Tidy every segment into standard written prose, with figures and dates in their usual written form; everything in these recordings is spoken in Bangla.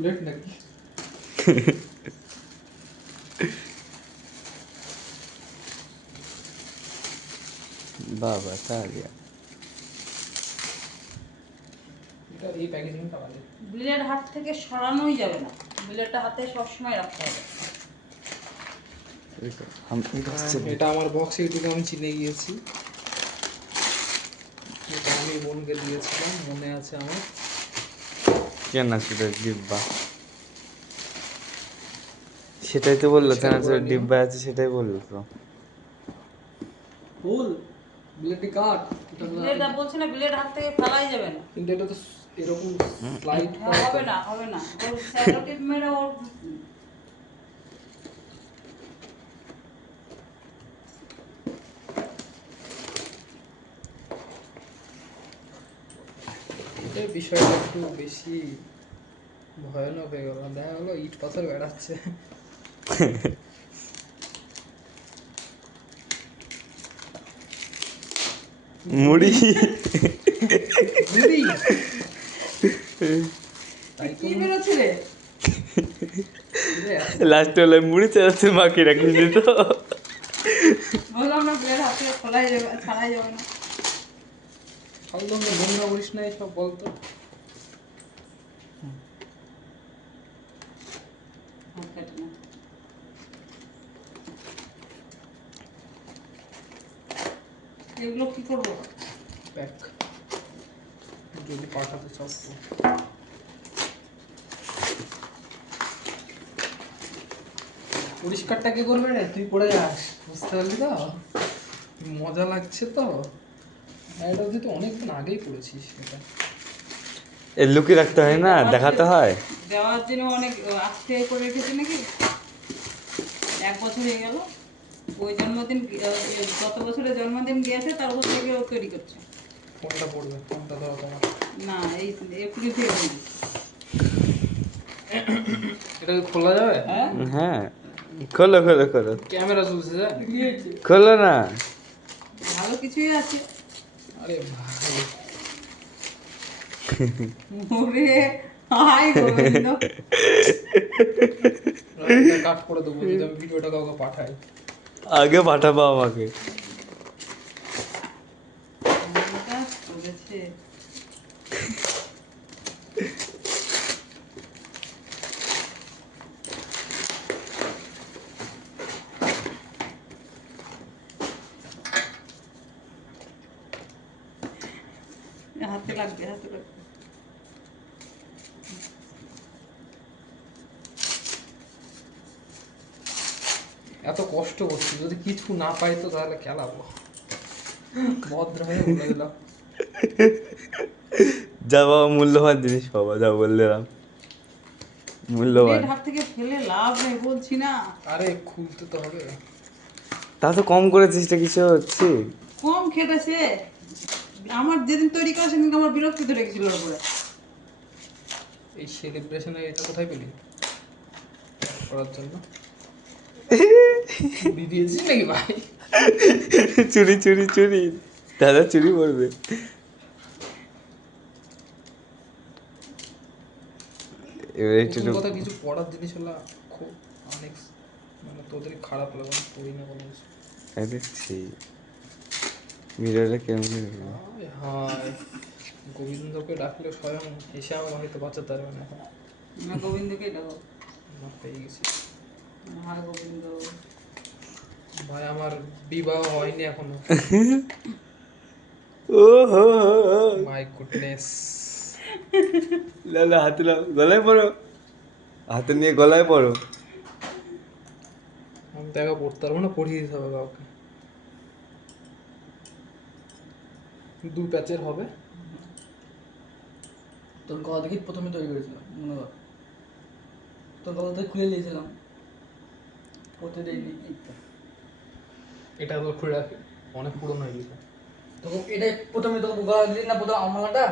বুলেট নাকি? বাবা তালিয়া এটা এই প্যাকেজিংটা ভালো। বিলের হাত থেকে সরানোই যাবে না, বিলেটটা হাতে সবসময় রাখতে হবে। এটা আমার বক্স ইউটিউবে আমি চিনে গিয়েছি। এটা আমি বোনকে দিয়েছিলাম, মনে আছে আমার। কেন আছে ডিব্বা? সেটাই তো বললো, পরিষ্কার করে নিও। ডিব্বা আছে সেটাই বললো তো। ফুল বিলেটটি কাট। বিলেট বলছি না, বিলেট হাত থেকে ফেলাই যাবে না। কিন্তু এটা তো এরকম স্লাইড হবে না, হবে না, ওর স্যালো টিপ মেরে ওর এই বিষয়টা একটু বেশি ভয়ানক হয়ে গেল। দেখা গেলো ইট পাথর বেড়াচ্ছে। মুড়ি মুড়ি তাই তো কি বেরোচ্ছে রে? লাস্টে হলে মুড়ি চালাচ্ছে মাকে রাখিস তো। বললাম না, বিলেট হাত থেকে খোলাই যাবে, ছাড়াই যাবে না। ফালতু নোংরা করিস না এইসব বলতো। হাত কাটে না। এগুলো কি করবো? প্যাক যদি পাঠাতে চাও তো। পরিষ্কারটা কে করবে রে? তুই পড়ে যাস, বুঝতে পারলি তো? মজা লাগছে তো। এটা তুই তো অনেকদিন আগেই পড়েছিস এটা। এর লুকিয়ে রাখতে হয় না, দেখাতে হয়। দেওয়ার জন্য অনেক আজকে করে রেখেছে নাকি, 1 বছর হয়ে গেল। ওই জন্মদিন গত বছরের জন্মদিন গিয়েছে, তার উপর থেকে ও তৈরি করছে। কোনটা পড়বে? কোনটা ধরো তোমার? না, এই এপ্রিল থেকে বলি। এটা কি খোলা যাবে? হ্যাঁ, খোলো খোলো খোলো, ক্যামেরা চলছে যে। খোলো না। ভালো কিছুই আছে। আরে ভাই, ওরে হাই গোবিন্দ। এটা কাট করে দেবো যদি আমি ভিডিওটা কাউকে পাঠাই। আগে পাঠাবো আমাকে। এটা করেছে। হাতে লাগবে, হাতে লাগবে। এত কষ্ট করছি, যদি কিছু না পাই তো তাহলে খেলাবো। ভদ্র হয়ে বলে দিলাম। যা বাবা, মূল্যবান জিনিস পাবা, যা বললাম মূল্যবান। বিলেট হাত থেকে ফেলে লাভ নেই বলছি না। আরে খুলতে তো হবে। তা তো কম করে চেষ্টা কিছু হচ্ছে। কম খেটেছে। আমার যেদিন তৈরি করা সেদিন আমার বিরক্তি ধরে গেছিল ওর উপরে। এই সেলিব্রেশনে এটা কোথায় পেলি করার জন্য? চুরি দিয়েছিস নাকি ভাই? চুরি চুরি চুরি, দাদা চুরি করবে। এবার একটু প্রথম কথা, কিছু পড়ার জিনিস হলো খুব অনেক, মানে তোদের খারাপ লাগে, আমি পড়ি না কোনো কিছু। দেখছি ভিডিওটা কেমন। হায় হায়, গোবিন্দকে ডাকলে স্বয়ং এসে আমাকে হয়তো বাঁচাতে পারবে না এখন। না, গোবিন্দকে ডাকো। না, পেয়ে গেছি হাই গোবিন্দ। ভাই। আমার বিবাহ হয়নি এখনো। ও হো মাই গুডনেস। লালা, হাতে লাও, গলায় পড়ো, হাতে নিয়ে গলায় পড়ো। আমি তো একা পড়তে পারবো না, পড়িয়ে দিতে হবে কাউকে। 2 প্যাচের হবে। তোর গলা দেখি প্রথমে তৈরি করেছিলাম, মনে কর। তোর গলা থেকে খুলে নিয়েছিলাম, পড়তে দেয়নি। এটা তো খুলে রাখি, অনেক পুরনো হয়ে গেছে। তোকে এটাই প্রথমে তোকে গলা দিলি না, প্রথম আমালাটা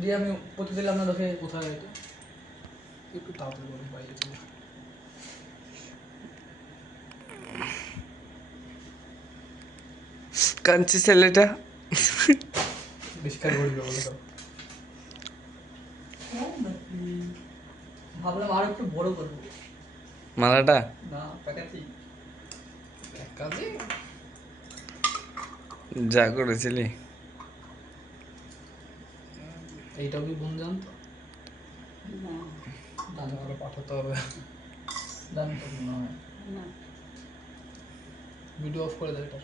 দিয়ে আমি পড়তে দিলাম না তোকে। কোথায় এটা? একটু তাড়াতাড়ি করে বাইরে চলে। কাঞ্চি ছেলেটা বিষ্কার ঘুরবে বলে তো। ভাবলাম আর একটু বড় করবো। মালাটা না প্যাকেটই। এক কাজে যা করেছিলি এইটাও কি বোন জানতো? না তাহলে আরো পাঠাতে হবে। জানি তো মনে হয়। না ভিডিও অফ করে দেয় এটা।